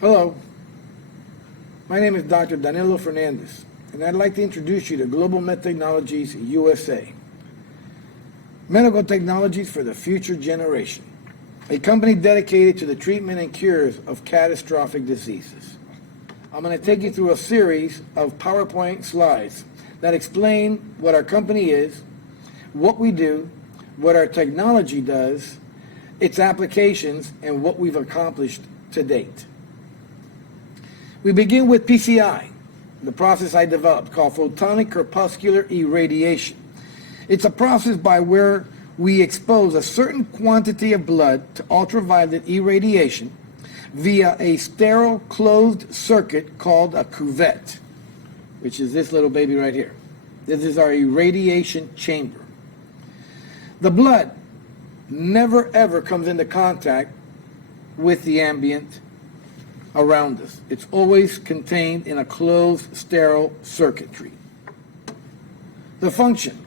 Hello, my name is Dr. Danilo Fernandez, and I'd like to introduce you to Global Med Technologies USA. Medical technologies for the future generation, a company dedicated to the treatment and cures of catastrophic diseases. I'm going to take you through a series of PowerPoint slides that explain what our company is, what we do, what our technology does, its applications, and what we've accomplished to date. We begin with PCI, the process I developed called photonic corpuscular irradiation. It's a process by where we expose a certain quantity of blood to ultraviolet irradiation via a sterile closed circuit called a cuvette, which is this little baby right here. This is our irradiation chamber. The blood never ever comes into contact with the ambient around us. It's always contained in a closed, sterile circuitry. The function.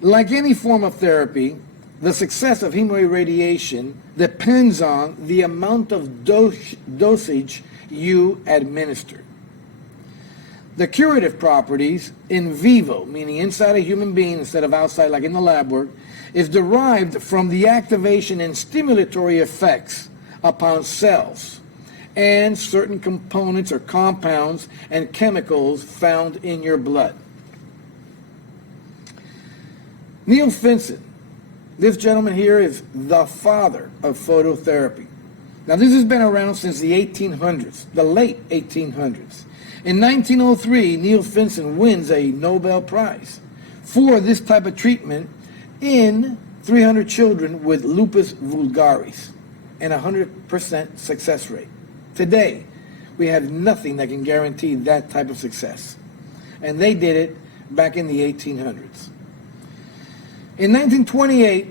Like any form of therapy, the success of chemoirradiation depends on the amount of dosage you administer. The curative properties in vivo, meaning inside a human being instead of outside like in the lab work, is derived from the activation and stimulatory effects upon cells and certain components or compounds and chemicals found in your blood. Neil Finson, this gentleman here is the father of phototherapy. Now this has been around since the 1800s, the late 1800s. In 1903, Neil Finson wins a Nobel Prize for this type of treatment in 300 children with lupus vulgaris and 100% success rate. Today, we have nothing that can guarantee that type of success. And they did it back in the 1800s. In 1928,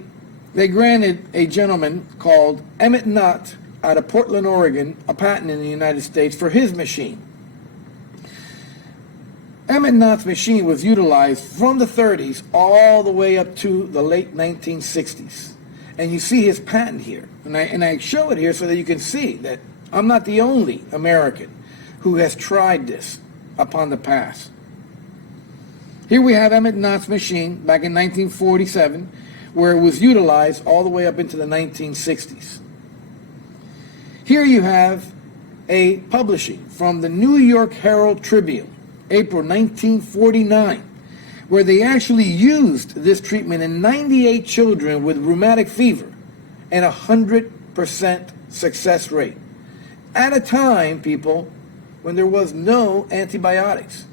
they granted a gentleman called Emmett Knott out of Portland, Oregon, a patent in the United States for his machine. Emmett Knott's machine was utilized from the 30s all the way up to the late 1960s. And you see his patent here. And I show it here so that you can see that I'm not the only American who has tried this upon the past. Here we have Emmett Knott's machine back in 1947, where it was utilized all the way up into the 1960s. Here you have a publishing from the New York Herald Tribune, April 1949, where they actually used this treatment in 98 children with rheumatic fever and 100% success rate. At a time, people, when there was no antibiotics.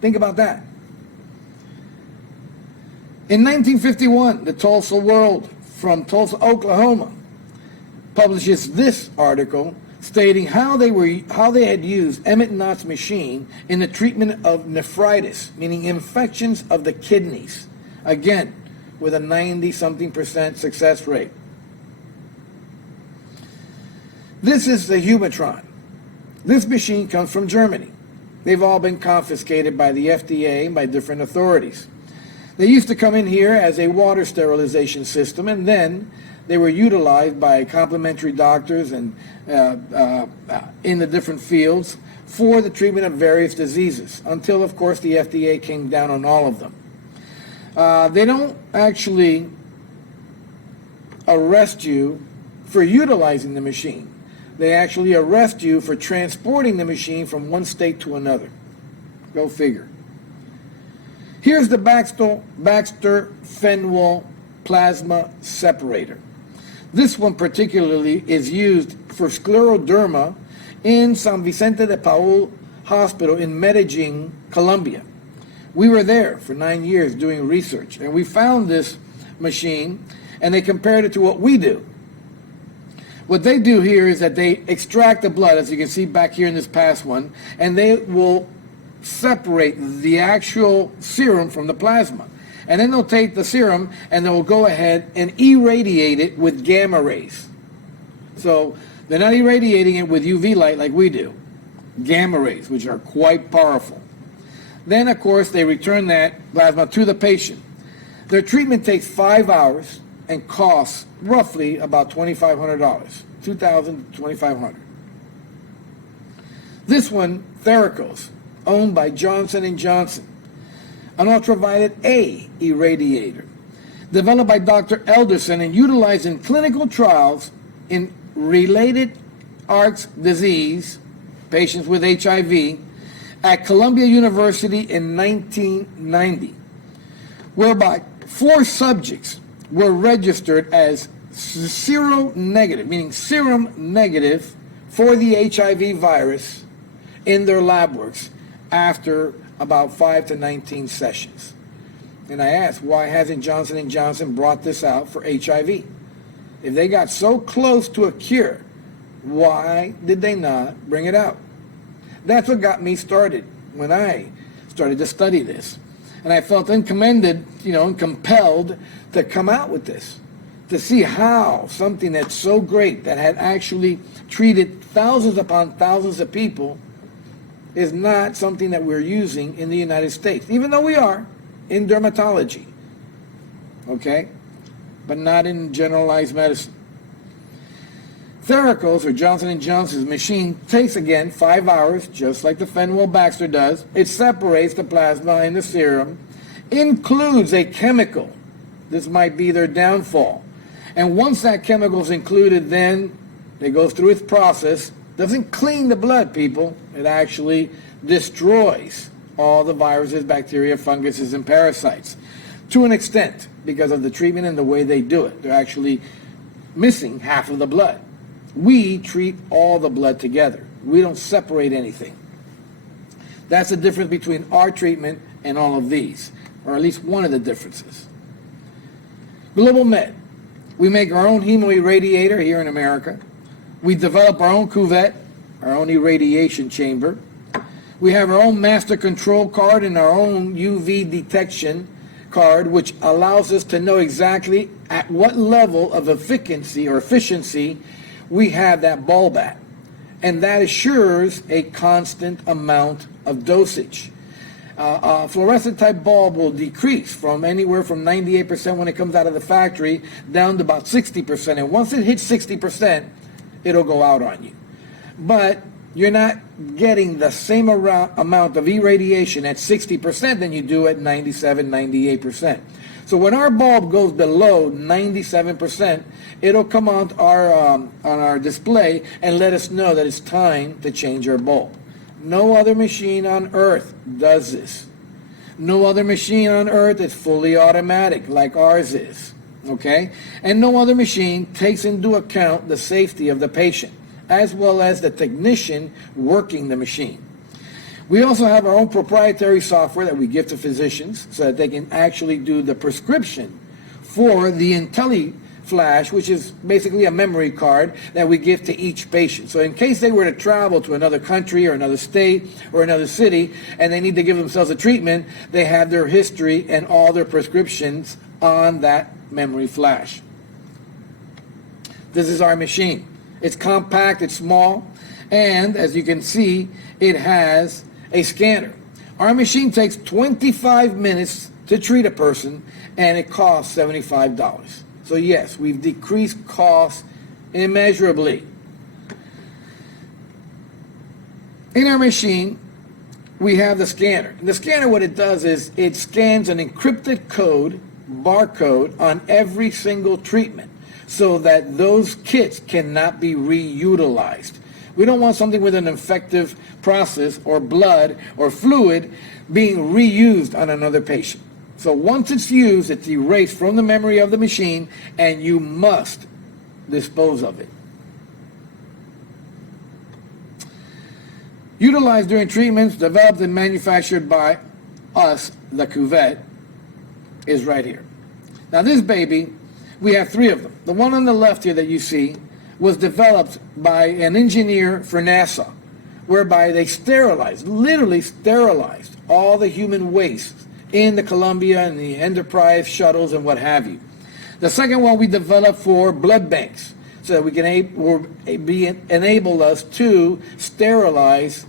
Think about that. In 1951, the Tulsa World from Tulsa, Oklahoma, publishes this article stating how they had used Emmett Knott's machine in the treatment of nephritis, meaning infections of the kidneys, again, with a 90-something% success rate. This is the Humatron. This machine comes from Germany. They've all been confiscated by the FDA and by different authorities. They used to come in here as a water sterilization system, and then they were utilized by complementary doctors and in the different fields for the treatment of various diseases, until, of course, the FDA came down on all of them. They don't actually arrest you for utilizing the machine. They actually arrest you for transporting the machine from one state to another. Go figure. Here's the Baxter Fenwal plasma separator. This one particularly is used for scleroderma in San Vicente de Paul Hospital in Medellin, Colombia. We were there for 9 years doing research, and we found this machine, and they compared it to what we do. What they do here is that they extract the blood, as you can see back here in this past one, and they will separate the actual serum from the plasma. And then they'll take the serum and they'll go ahead and irradiate it with gamma rays. So they're not irradiating it with UV light like we do. Gamma rays, which are quite powerful. Then, of course, they return that plasma to the patient. Their treatment takes 5 hours and costs roughly about $2,500, $2,000 to $2,500. This one, Theracos, owned by Johnson & Johnson, an ultraviolet A irradiator, developed by Dr. Elderson and utilized in clinical trials in related ARDS disease, patients with HIV, at Columbia University in 1990, whereby 4 subjects were registered as seronegative, meaning serum negative for the HIV virus in their lab works after about 5 to 19 sessions. And I asked, why hasn't Johnson & Johnson brought this out for HIV? If they got so close to a cure, why did they not bring it out? That's what got me started when I started to study this. And I felt uncommended, and compelled to come out with this, to see how something that's so great, that had actually treated thousands upon thousands of people, is not something that we're using in the United States, even though we are in dermatology, okay, but not in generalized medicine. Theracos, or Johnson & Johnson's machine, takes, again, 5 hours, just like the Fenwell Baxter does. It separates the plasma in the serum, includes a chemical. This might be their downfall. And once that chemical is included, then it goes through its process. Doesn't clean the blood, people. It actually destroys all the viruses, bacteria, funguses, and parasites to an extent because of the treatment and the way they do it. They're actually missing half of the blood. We treat all the blood together. We don't separate anything. That's the difference between our treatment and all of these, or at least one of the differences. Global Med. We make our own hemoirradiator here in America. We develop our own cuvette, our own irradiation chamber. We have our own master control card and our own UV detection card, which allows us to know exactly at what level of efficacy or efficiency we have that bulb at. And that assures a constant amount of dosage. A fluorescent type bulb will decrease from anywhere from 98% when it comes out of the factory down to about 60%. And once it hits 60%, it'll go out on you. But you're not getting the same amount of irradiation at 60% than you do at 97, 98%. So when our bulb goes below 97%, it'll come on our display and let us know that it's time to change our bulb. No other machine on earth does this. No other machine on earth is fully automatic like ours is, okay? And no other machine takes into account the safety of the patient, as well as the technician working the machine. We also have our own proprietary software that we give to physicians so that they can actually do the prescription for the IntelliFlash, which is basically a memory card that we give to each patient. So in case they were to travel to another country or another state or another city and they need to give themselves a treatment, they have their history and all their prescriptions on that memory flash. This is our machine. It's compact, it's small, and as you can see, it has a scanner. Our machine takes 25 minutes to treat a person, and it costs $75. So yes, we've decreased costs immeasurably. In our machine, we have the scanner. The scanner, what it does is it scans an encrypted code, barcode, on every single treatment so that those kits cannot be reutilized. We don't want something with an infective process or blood or fluid being reused on another patient. So once it's used, it's erased from the memory of the machine and you must dispose of it. Utilized during treatments developed and manufactured by us, the cuvette, is right here. Now this baby, we have 3 of them. The one on the left here that you see was developed by an engineer for NASA, whereby they sterilized, literally sterilized, all the human waste in the Columbia and the Enterprise shuttles and what have you. The second one we developed for blood banks, so that we can enable us to sterilize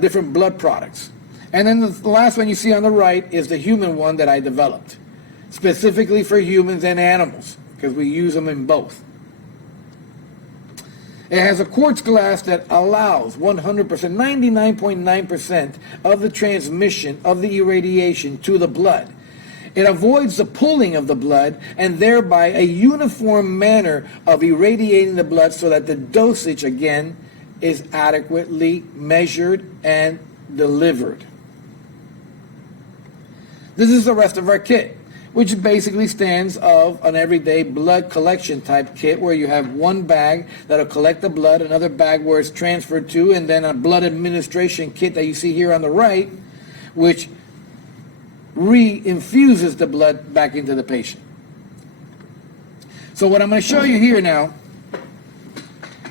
different blood products. And then the last one you see on the right is the human one that I developed, specifically for humans and animals, because we use them in both. It has a quartz glass that allows 100%, 99.9% of the transmission of the irradiation to the blood. It avoids the pulling of the blood and thereby a uniform manner of irradiating the blood so that the dosage, again, is adequately measured and delivered. This is the rest of our kit, which basically stands of an everyday blood collection type kit where you have one bag that'll collect the blood, another bag where it's transferred to, and then a blood administration kit that you see here on the right, which re-infuses the blood back into the patient. So what I'm going to show you here now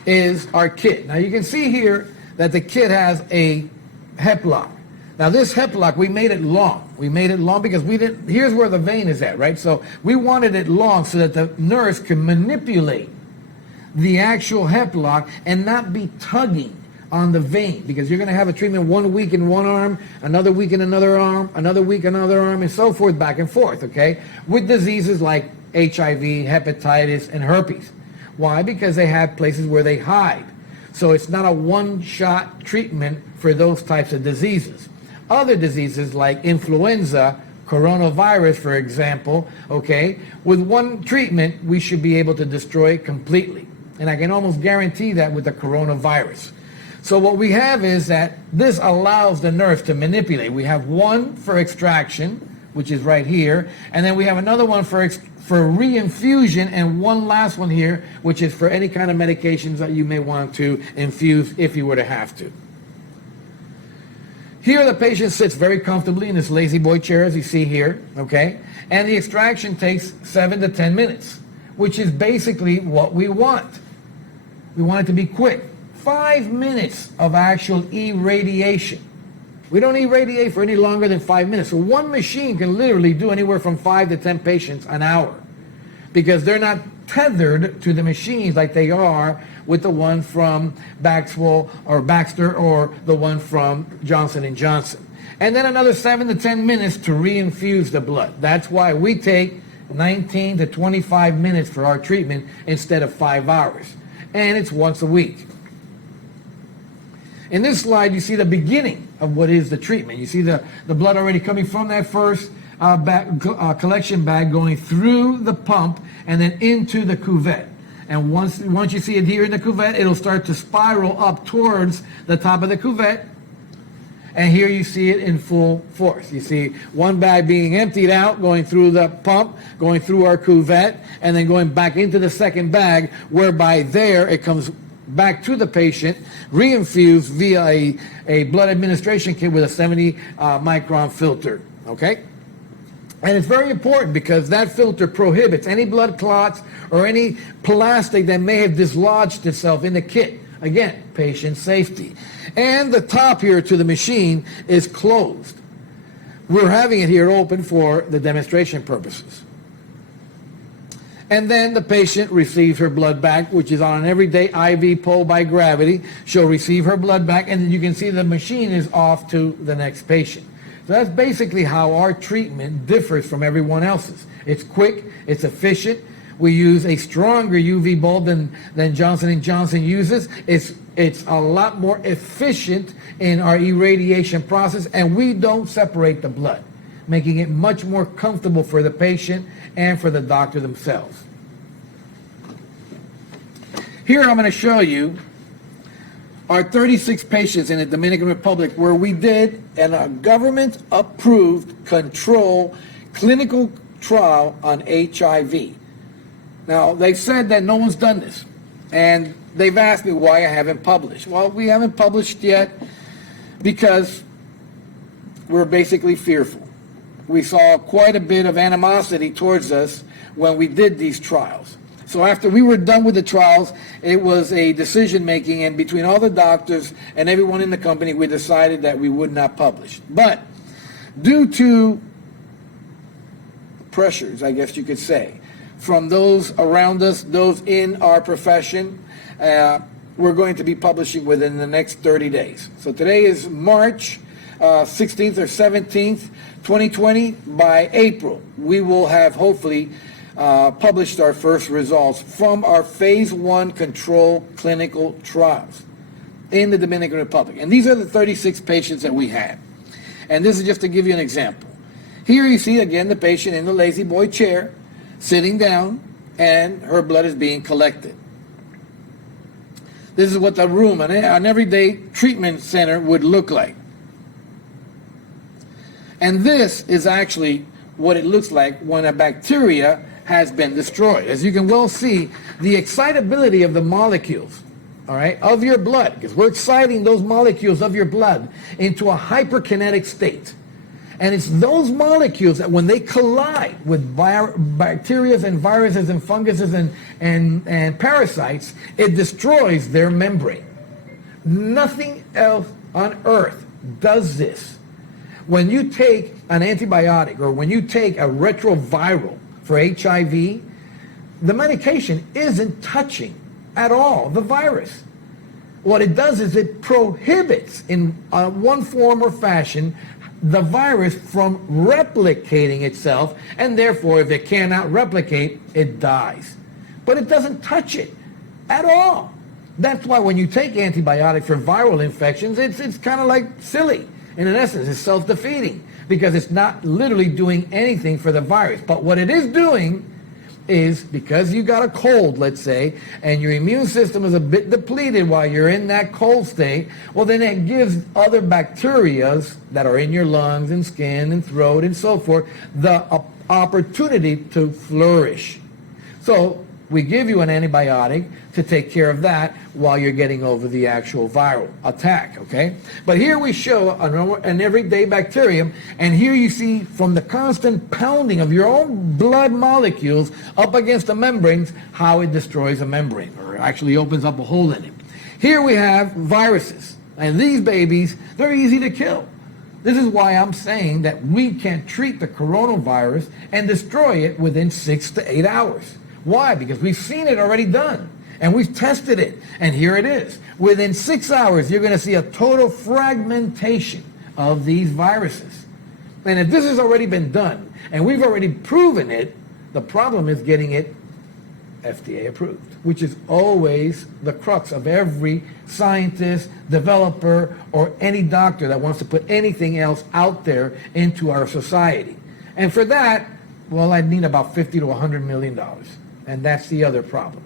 is our kit. Now you can see here that the kit has a hep lock. Now this hep lock, we made it long. We made it long because here's where the vein is at, right? So we wanted it long so that the nurse can manipulate the actual hep lock and not be tugging on the vein, because you're going to have a treatment 1 week in one arm, another week in another arm, another week another arm, and so forth, back and forth, okay? With diseases like HIV, hepatitis, and herpes. Why? Because they have places where they hide. So it's not a one-shot treatment for those types of diseases. Other diseases like influenza, coronavirus, for example, okay, with one treatment, we should be able to destroy it completely. And I can almost guarantee that with the coronavirus. So what we have is that this allows the nurse to manipulate. We have one for extraction, which is right here, and then we have another one for re-infusion, and one last one here, which is for any kind of medications that you may want to infuse if you were to have to. Here the patient sits very comfortably in this lazy boy chair, as you see here, okay? And the extraction takes 7 to 10 minutes, which is basically what we want. We want it to be quick. 5 minutes of actual irradiation. We don't irradiate for any longer than 5 minutes. So one machine can literally do anywhere from 5 to 10 patients an hour, because they're not tethered to the machines like they are with the one from Baxter or the one from Johnson & Johnson. And then another 7 to 10 minutes to re-infuse the blood. That's why we take 19 to 25 minutes for our treatment instead of 5 hours. And it's once a week. In this slide, you see the beginning of what is the treatment. You see the blood already coming from that first collection bag, going through the pump and then into the cuvette. And once you see it here in the cuvette, it'll start to spiral up towards the top of the cuvette. And here you see it in full force. You see one bag being emptied out, going through the pump, going through our cuvette, and then going back into the second bag, whereby there it comes back to the patient, re-infused via a blood administration kit with a 70 micron filter, okay? And it's very important because that filter prohibits any blood clots or any plastic that may have dislodged itself in the kit. Again, patient safety. And the top here to the machine is closed. We're having it here open for the demonstration purposes. And then the patient receives her blood back, which is on an everyday IV pole by gravity. She'll receive her blood back, and then you can see the machine is off to the next patient. So that's basically how our treatment differs from everyone else's. It's quick, it's efficient. We use a stronger UV bulb than Johnson & Johnson uses. It's a lot more efficient in our irradiation process, and we don't separate the blood, making it much more comfortable for the patient and for the doctor themselves. Here I'm going to show you our 36 patients in the Dominican Republic where we did a government-approved control clinical trial on HIV. Now, they've said that no one's done this, and they've asked me why I haven't published. Well, we haven't published yet because we're basically fearful. We saw quite a bit of animosity towards us when we did these trials. So after we were done with the trials, it was a decision-making, and between all the doctors and everyone in the company, we decided that we would not publish. But due to pressures, I guess you could say, from those around us, those in our profession, we're going to be publishing within the next 30 days. So today is March 16th or 17th, 2020. By April, we will have hopefully published our first results from our phase 1 control clinical trials in the Dominican Republic. And these are the 36 patients that we had. And this is just to give you an example. Here you see again the patient in the lazy boy chair, sitting down, and her blood is being collected. This is what the room, an everyday treatment center, would look like. And this is actually what it looks like when a bacteria has been destroyed. As you can well see, the excitability of the molecules, all right, of your blood, because we're exciting those molecules of your blood into a hyperkinetic state. And it's those molecules that when they collide with bacteria and viruses and funguses and parasites, it destroys their membrane. Nothing else on earth does this. When you take an antibiotic or when you take a retroviral for HIV, the medication isn't touching at all the virus. What it does is it prohibits in one form or fashion the virus from replicating itself, and therefore if it cannot replicate, it dies. But it doesn't touch it at all. That's why when you take antibiotics for viral infections, it's kind of like silly. In essence, it's self-defeating because it's not literally doing anything for the virus. But what it is doing is, because you got a cold, let's say, and your immune system is a bit depleted while you're in that cold state, well, then it gives other bacteria that are in your lungs and skin and throat and so forth the opportunity to flourish. So we give you an antibiotic to take care of that while you're getting over the actual viral attack, okay? But here we show an everyday bacterium, and here you see from the constant pounding of your own blood molecules up against the membranes how it destroys a membrane, or actually opens up a hole in it. Here we have viruses, and these babies, they're easy to kill. This is why I'm saying that we can treat the coronavirus and destroy it within 6 to 8 hours. Why? Because we've seen it already done, and we've tested it, and here it is. Within 6 hours, you're going to see a total fragmentation of these viruses. And if this has already been done, and we've already proven it, the problem is getting it FDA approved, which is always the crux of every scientist, developer, or any doctor that wants to put anything else out there into our society. And for that, well, I'd need about $50 to $100 million. And that's the other problem.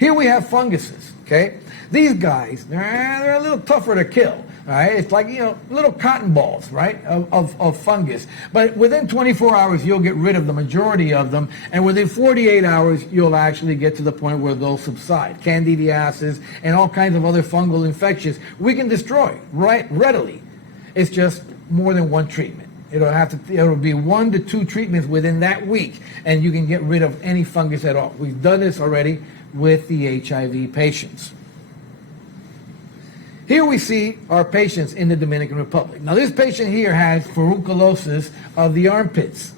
Here we have funguses, okay? These guys, they're a little tougher to kill, all right? It's like, little cotton balls, right, of fungus. But within 24 hours, you'll get rid of the majority of them, and within 48 hours, you'll actually get to the point where they'll subside. Candidiasis and all kinds of other fungal infections we can destroy readily. It's just more than one treatment. It'll be 1 to 2 treatments within that week, and you can get rid of any fungus at all. We've done this already with the HIV patients. Here we see our patients in the Dominican Republic. Now this patient here has furunculosis of the armpits.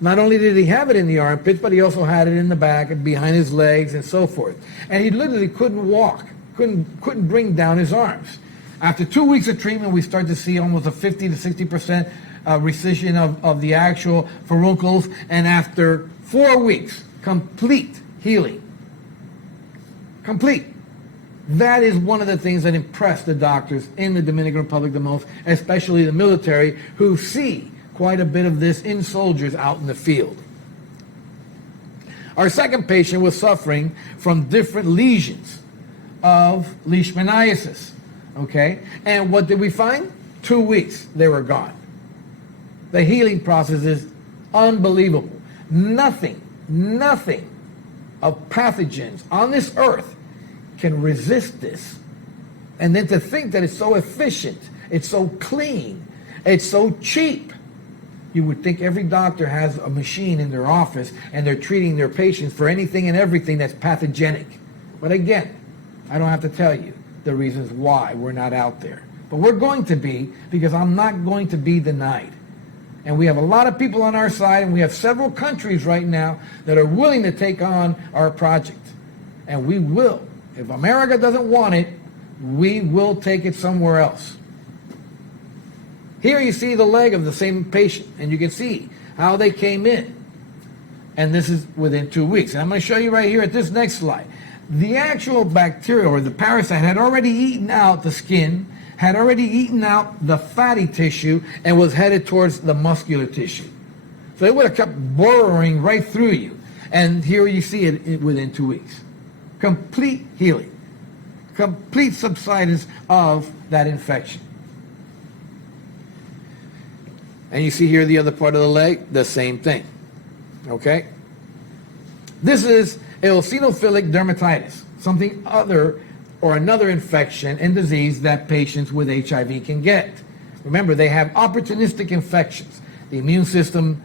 Not only did he have it in the armpits, but he also had it in the back and behind his legs and so forth. And he literally couldn't walk, couldn't bring down his arms. After 2 weeks of treatment, we start to see almost a 50 to 60% recession of the actual furuncles, and after 4 weeks, complete healing. Complete. That is one of the things that impressed the doctors in the Dominican Republic the most, especially the military, who see quite a bit of this in soldiers out in the field. Our second patient was suffering from different lesions of leishmaniasis, okay? And what did we find? 2 weeks, they were gone. The healing process is unbelievable. Nothing of pathogens on this earth can resist this. And then to think that it's so efficient, it's so clean, it's so cheap. You would think every doctor has a machine in their office and they're treating their patients for anything and everything that's pathogenic. But again, I don't have to tell you the reasons why we're not out there. But we're going to be, because I'm not going to be denied. And we have a lot of people on our side, and we have several countries right now that are willing to take on our project. And we will. If America doesn't want it, we will take it somewhere else. Here you see the leg of the same patient, and you can see how they came in. and this is within 2 weeks. And I'm going to show you right here at this next slide. The actual bacteria or the parasite had already eaten out the skin, had already eaten out the fatty tissue, and was headed towards the muscular tissue. So it would have kept burrowing right through you. And here you see it within 2 weeks. Complete healing. Complete subsidence of that infection. And you see here the other part of the leg, the same thing. Okay? This is eosinophilic dermatitis, something other or another infection and disease that patients with HIV can get. Remember, they have opportunistic infections. The immune system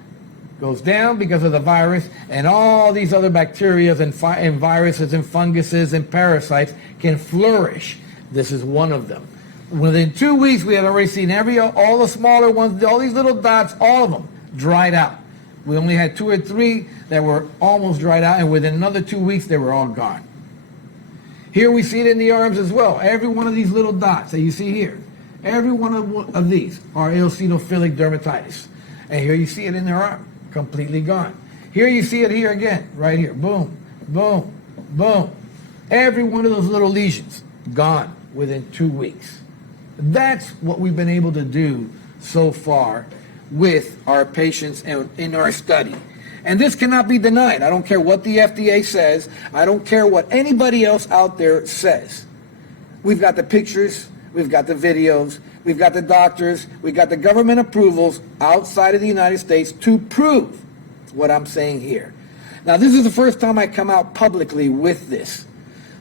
goes down because of the virus, and all these other bacteria and viruses and funguses and parasites can flourish. This is one of them. Within 2 weeks, we had already seen all the smaller ones, all these little dots, all of them dried out. We only had 2 or 3 that were almost dried out, and within another 2 weeks, they were all gone. Here we see it in the arms as well. Every one of these little dots that you see here, every one of these are eosinophilic dermatitis. And here you see it in their arm, completely gone. Here you see it here again, right here. Boom, boom, boom. Every one of those little lesions, gone within 2 weeks. That's what we've been able to do so far with our patients in our study. And this cannot be denied. I don't care what the FDA says. I don't care what anybody else out there says. We've got the pictures. We've got the videos. We've got the doctors. We've got the government approvals outside of the United States to prove what I'm saying here. Now, this is the first time I come out publicly with this.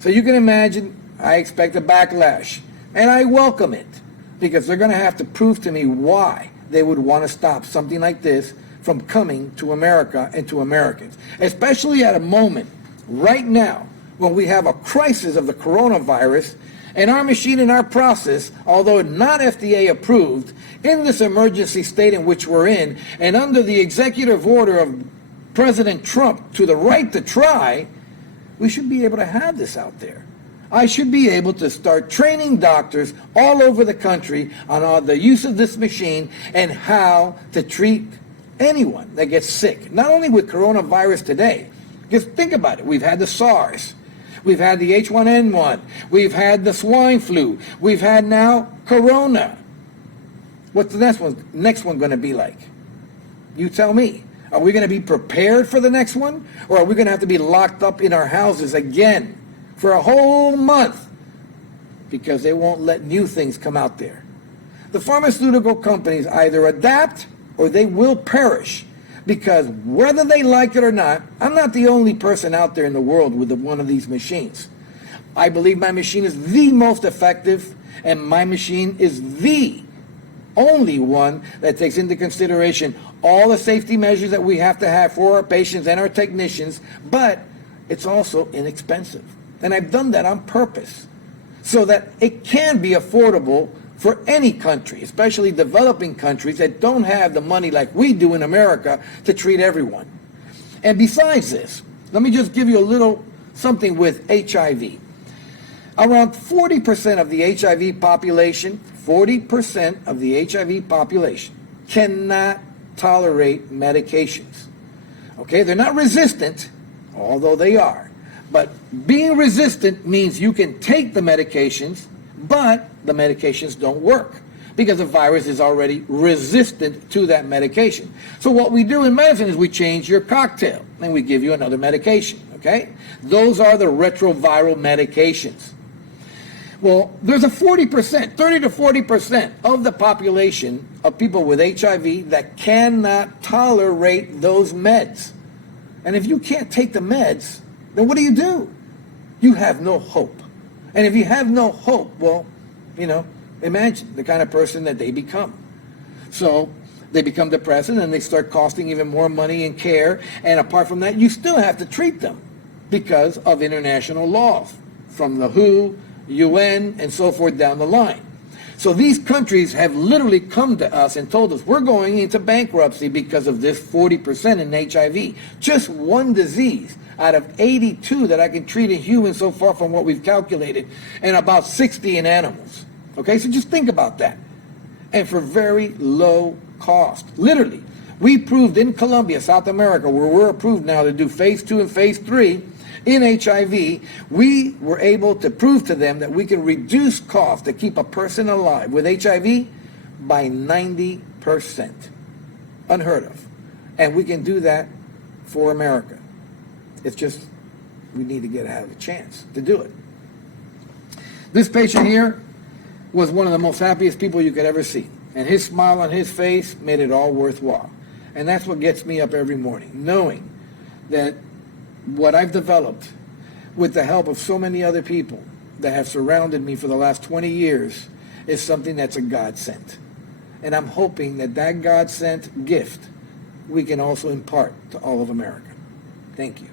So you can imagine I expect a backlash. And I welcome it, because they're going to have to prove to me why they would want to stop something like this from coming to America and to Americans, especially at a moment right now when we have a crisis of the coronavirus, and our machine and our process, although not FDA approved, in this emergency state in which we're in, and under the executive order of President Trump to the right to try, we should be able to have this out there. I should be able to start training doctors all over the country on the use of this machine and how to treat anyone that gets sick, not only with coronavirus today. Because think about it. We've had the SARS. We've had the H1N1. We've had the swine flu. We've had now corona. What's the next one going to be like? You tell me. Are we going to be prepared for the next one? Or are we going to have to be locked up in our houses again for a whole month because they won't let new things come out there? The pharmaceutical companies either adapt or they will perish, because whether they like it or not, I'm not the only person out there in the world with one of these machines. I believe my machine is the most effective, and my machine is the only one that takes into consideration all the safety measures that we have to have for our patients and our technicians, but it's also inexpensive. And I've done that on purpose so that it can be affordable for any country, especially developing countries that don't have the money like we do in America to treat everyone. And besides this, let me just give you a little something with HIV. Around 40% of the HIV population, 40% of the HIV population cannot tolerate medications. Okay, they're not resistant, although they are. But being resistant means you can take the medications, but the medications don't work because the virus is already resistant to that medication. So what we do in medicine is we change your cocktail and we give you another medication, okay? Those are the retroviral medications. Well, there's a 40%, 30 to 40% of the population of people with HIV that cannot tolerate those meds. And if you can't take the meds, then what do? You have no hope. And if you have no hope, well, imagine the kind of person that they become. So they become depressed, and they start costing even more money in care. And apart from that, you still have to treat them because of international laws from the WHO, UN, and so forth down the line. So these countries have literally come to us and told us we're going into bankruptcy because of this 40% in HIV. Just one disease out of 82 that I can treat in humans so far from what we've calculated, and about 60 in animals. Okay, so just think about that. And for very low cost. Literally, We proved in Colombia, South America, where we're approved now to do phase 2 and phase 3 in HIV, we were able to prove to them that we can reduce cost to keep a person alive with HIV by 90%. Unheard of. And we can do that for America. It's just, we need to have a chance to do it. This patient here was one of the most happiest people you could ever see. And his smile on his face made it all worthwhile. And that's what gets me up every morning, knowing that what I've developed with the help of so many other people that have surrounded me for the last 20 years is something that's a godsend. And I'm hoping that that God-sent gift we can also impart to all of America. Thank you.